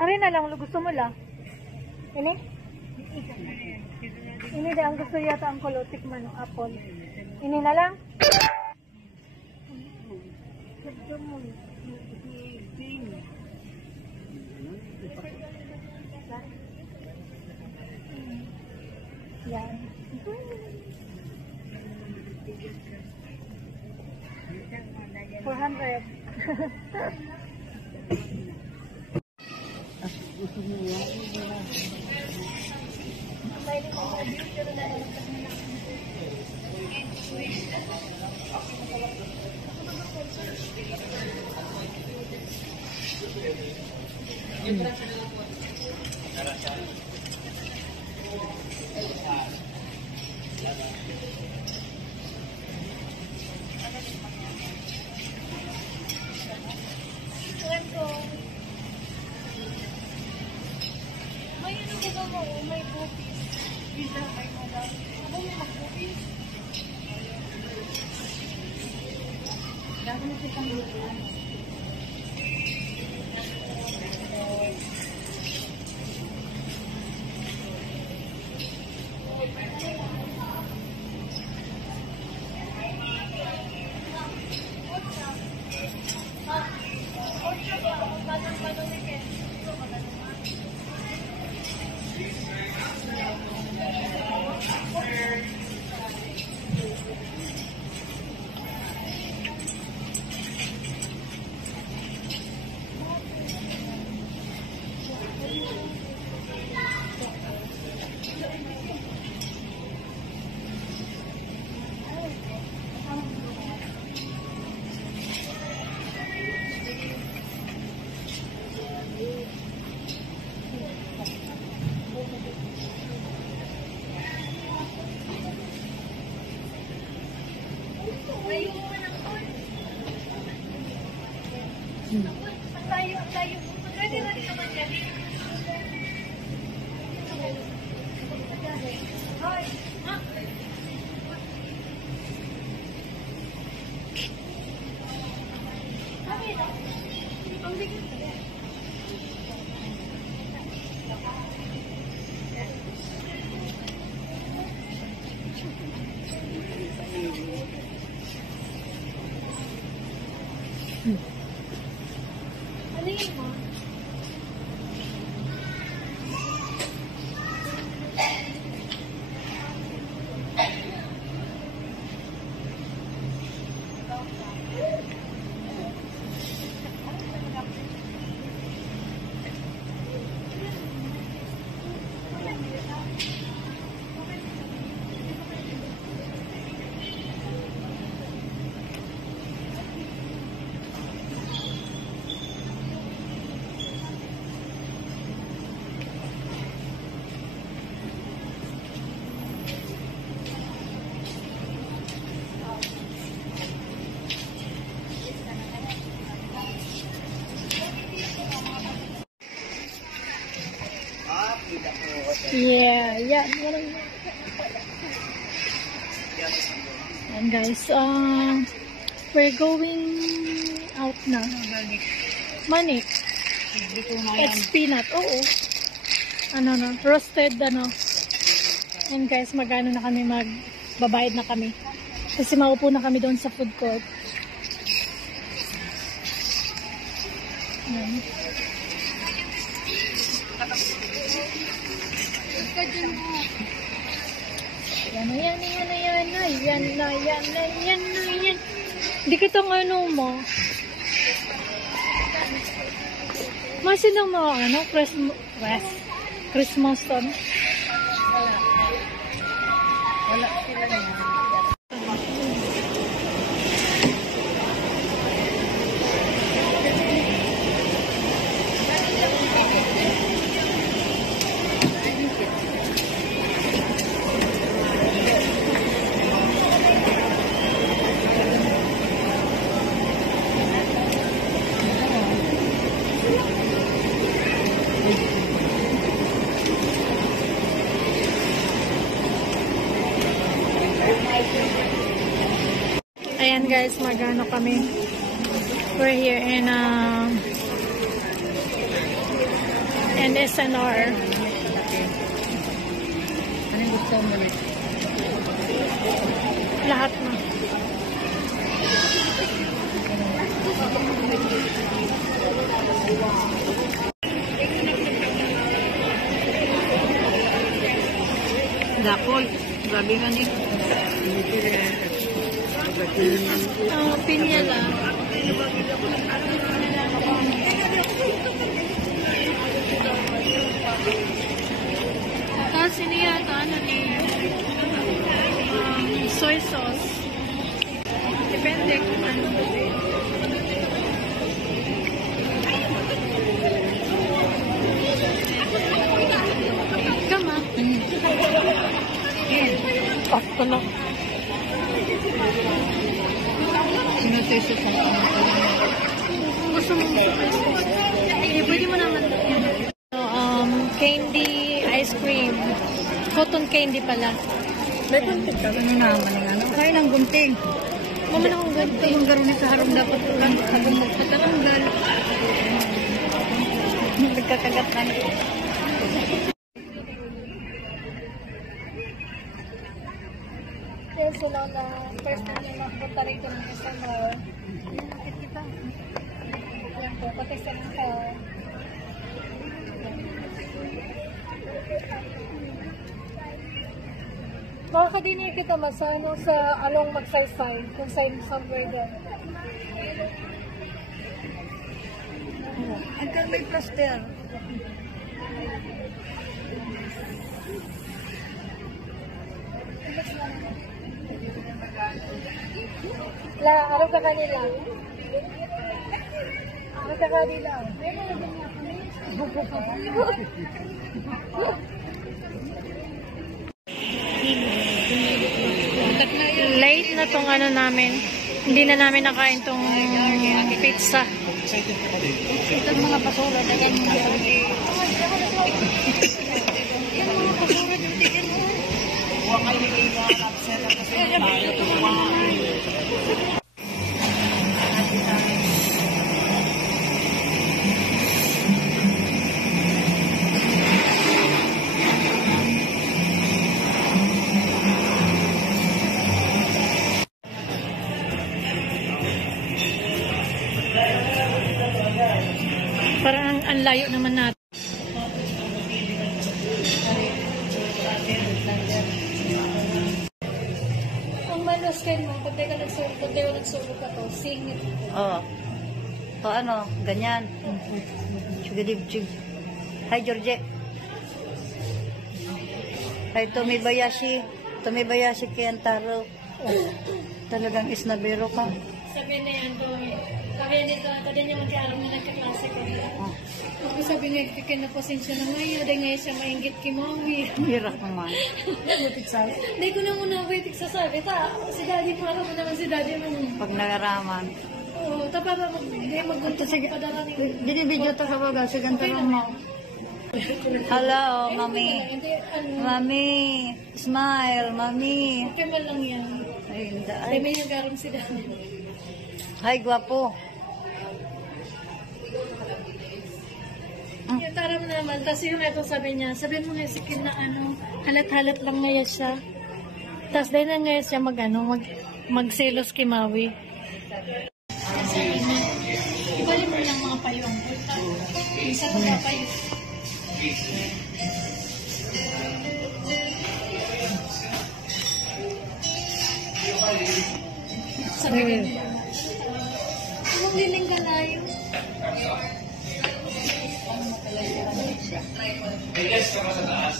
Ari na lang, gusto mo lang. Ini? Ini na ang gusto yata ang kulo, tikman ng apple. Ini na lang. Yan. 400. May ano ba mo? May bookies. Pizza may mga. Ano may mag-bookies? Gagawin ko pang lutuan. Ano yun mo? Yeah, yeah. And guys, we're going out na. Manik. It's peanut. Oo. Ano na, roasted ano. And guys, magano na kami, magbabayad na kami. Kasi maupo na kami doon sa food court. Ayan. Yan. Hindi kita ng ano mo. Masin ng mga ano, Christmas on. Wala sila na. Ayan guys, magano kami. We're here in and SNR. Anong gusto mo na? Lahat na. Dapol. Grabe nga ni. Pinya lang. Tapos ini yata, ano ni, soy sauce. Depende kung ano. Kama? Pasko na. Sinuteso sa Kung gusto mo pwede mo naman. Candy ice cream. Cotton candy pala. may gunting ka. Ano naman nga? Kaya ng gunting. Mama na akong ganito. Yung garo ni sa harong dapat lang. Habang magpatalanggal. Nagkakagat na. Kaya sila na first time na napunta rito ng SMR. Bakit kita? Yan po, pati sa mga makakadinig kita masano sa along magsaysay kung sa somewhere doon. Hanggang may plaster. La, araw ka kanila. Araw ka kanila. Late na tong ano namin. Hindi na namin nakain tong pizza. Itong mga basura na yan. Parang ang layo naman natin. Ang malos kayo mo, pag tayo nagsulog ka to, singit. Oo. O ano, ganyan. Chugadibchig. Hi, George. Hi, Tomibayashi. Tomibayashi Kiyantaro. Talagang isnabero ka. Sabi na yan doon. Sabi nito, tadi niya mag-aaral na nagkaklase ko. Oh, Ako sabi niya, kinapasensya na ngayon. Dahil ngayon siya maingit kay Mommy. hirap naman. Hindi ko na muna ako itik sasabi. Si Daddy, para mo naman si Daddy mo. Pag nagaraman. Oo, para maggunto sa padala ni. Dili video to kabaga. Sige, tanong mo. Hello, Mami. Hindi, ano. Mami. Smile, Mami. Okay man lang yan. Ay, hindi. Ay, may nag-aaral si Daddy. Hi, gwapo. Yung tara mo naman, tapos yung ito sabi niya, sabi mo nga si Kim na ano, halat-halat lang ngayon siya. Tapos dahil na ngayon siya magselos kay Maui. Sabi niya, ibalik mo lang mga payong. Isa ko na payo. Sabi niya, anong liling ka layo? Jessica sa taas.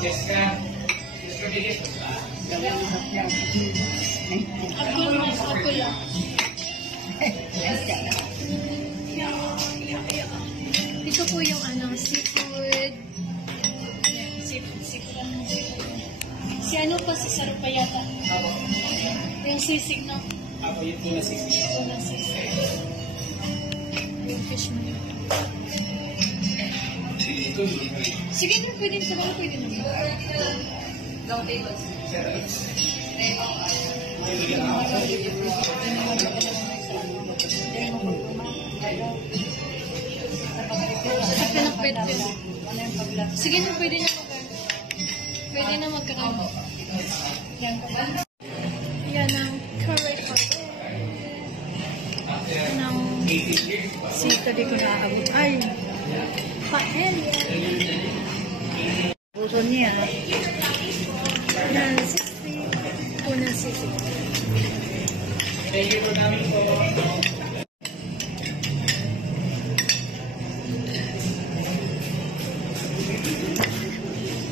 Jessica. Abdul mas Abdul. Ito po yung ano, seafood. Seafood. Si ano pa, si Sarupa yata. Yung sisig, no? Ako yung tuna sisig. Tuna sisig. Yung fish mo. Sige na, pwede sa mga pwede naman. Long tables. At Bet yun. Sige na, pwede na magkakain. Yan ang curry hotel. Yan ang sita di ko naabot. Ay, paella. Puso niya. Yan, 60. Unang 60. Thank you for coming po.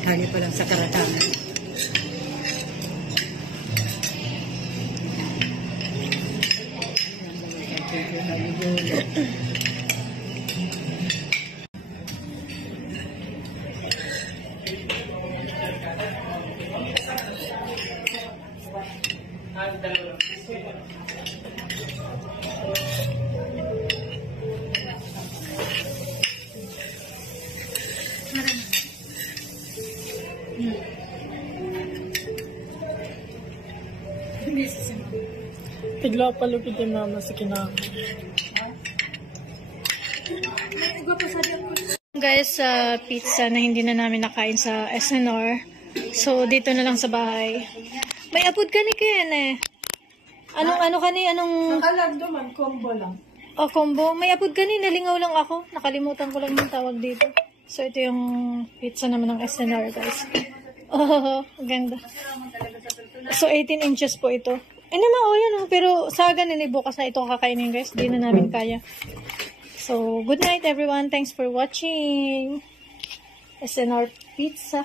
Kali pa lang sa karatangan. Bigla palupit yung mama sa kinaka. Guys, pizza na hindi na namin nakain sa SNR. So, dito na lang sa bahay. May apod ka ni Ken eh. Anong... Nakalag naman, combo lang. Oh, combo. May apod ka ni, nalingaw lang ako. Nakalimutan ko lang yung tawag dito. So, ito yung pizza naman ng SNR, guys. Oh, ganda. So, 18 inches po ito. Naman, yan. Pero sa ganun, bukas na ito kakainin, guys. Di na namin kaya. So, good night, everyone. Thanks for watching. SNR Pizza.